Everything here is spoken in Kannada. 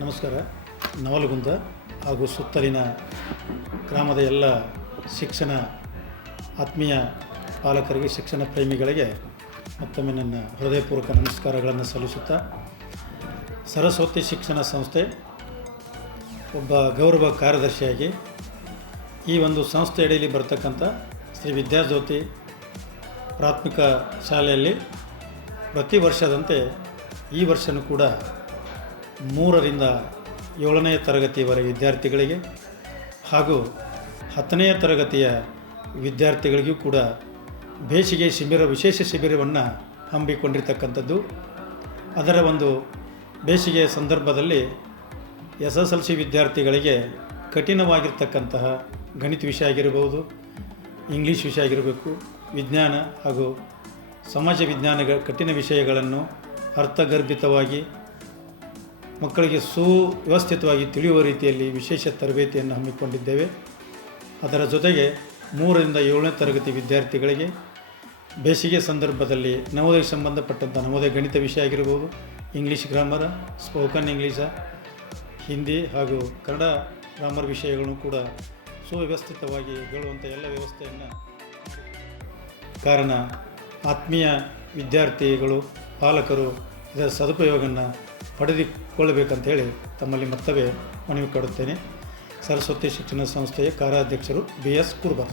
ನಮಸ್ಕಾರ. ನವಲಗುಂದ ಹಾಗೂ ಸುತ್ತಲಿನ ಗ್ರಾಮದ ಎಲ್ಲ ಶಿಕ್ಷಣ ಆತ್ಮೀಯ ಪಾಲಕರಿಗೆ, ಶಿಕ್ಷಣ ಪ್ರೇಮಿಗಳಿಗೆ ಮತ್ತೊಮ್ಮೆ ನನ್ನ ಹೃದಯಪೂರ್ವಕ ನಮಸ್ಕಾರಗಳನ್ನು ಸಲ್ಲಿಸುತ್ತಾ, ಸರಸ್ವತಿ ಶಿಕ್ಷಣ ಸಂಸ್ಥೆ ಒಬ್ಬ ಗೌರವ ಕಾರ್ಯದರ್ಶಿಯಾಗಿ ಈ ಒಂದು ಸಂಸ್ಥೆ ಅಡಿಯಲ್ಲಿ ಬರ್ತಕ್ಕಂಥ ಶ್ರೀ ವಿದ್ಯಾಜ್ಯೋತಿ ಪ್ರಾಥಮಿಕ ಶಾಲೆಯಲ್ಲಿ ಪ್ರತಿ ವರ್ಷದಂತೆ ಈ ವರ್ಷವೂ ಕೂಡ 3ರಿಂದ 7ನೇ ತರಗತಿಯವರೆಗೆ ವಿದ್ಯಾರ್ಥಿಗಳಿಗೆ ಹಾಗೂ 10ನೇ ತರಗತಿಯ ವಿದ್ಯಾರ್ಥಿಗಳಿಗೂ ಕೂಡ ಬೇಸಿಗೆ ವಿಶೇಷ ಶಿಬಿರವನ್ನು ಹಮ್ಮಿಕೊಂಡಿರ್ತಕ್ಕಂಥದ್ದು. ಅದರ ಒಂದು ಬೇಸಿಗೆಯ ಸಂದರ್ಭದಲ್ಲಿ SSLC ವಿದ್ಯಾರ್ಥಿಗಳಿಗೆ ಕಠಿಣವಾಗಿರ್ತಕ್ಕಂತಹ ಗಣಿತ ವಿಷಯ ಆಗಿರಬಹುದು, ಇಂಗ್ಲೀಷ್ ವಿಷಯ ಆಗಿರಬೇಕು, ವಿಜ್ಞಾನ ಹಾಗೂ ಸಮಾಜ ವಿಜ್ಞಾನಗಳ ಕಠಿಣ ವಿಷಯಗಳನ್ನು ಅರ್ಥಗರ್ಭಿತವಾಗಿ ಮಕ್ಕಳಿಗೆ ಸುವ್ಯವಸ್ಥಿತವಾಗಿ ತಿಳಿಯುವ ರೀತಿಯಲ್ಲಿ ವಿಶೇಷ ತರಬೇತಿಯನ್ನು ಹಮ್ಮಿಕೊಂಡಿದ್ದೇವೆ. ಅದರ ಜೊತೆಗೆ 3ರಿಂದ 7ನೇ ತರಗತಿ ವಿದ್ಯಾರ್ಥಿಗಳಿಗೆ ಬೇಸಿಗೆ ಸಂದರ್ಭದಲ್ಲಿ ನವೋದಯ ಸಂಬಂಧಪಟ್ಟಂಥ ನವೋದಯ ಗಣಿತ ವಿಷಯ ಆಗಿರ್ಬೋದು, English grammar, spoken English, Hindi ಹಾಗೂ ಕನ್ನಡ ಗ್ರಾಮರ್ ವಿಷಯಗಳನ್ನು ಕೂಡ ಸುವ್ಯವಸ್ಥಿತವಾಗಿ ಹೇಳುವಂಥ ಎಲ್ಲ ವ್ಯವಸ್ಥೆಯನ್ನು ಕಾರಣ ಆತ್ಮೀಯ ವಿದ್ಯಾರ್ಥಿಗಳು, ಪಾಲಕರು ಇದರ ಸದುಪಯೋಗವನ್ನು ಪಡೆದುಕೊಳ್ಳಬೇಕಂತ ಹೇಳಿ ತಮ್ಮಲ್ಲಿ ಮತ್ತವೇ ಮನವಿ ಕೊಡುತ್ತೇನೆ. ಸರಸ್ವತಿ ಶಿಕ್ಷಣ ಸಂಸ್ಥೆಯ ಕಾರ್ಯಾಧ್ಯಕ್ಷರು BS ಕುರ್ಬರ್.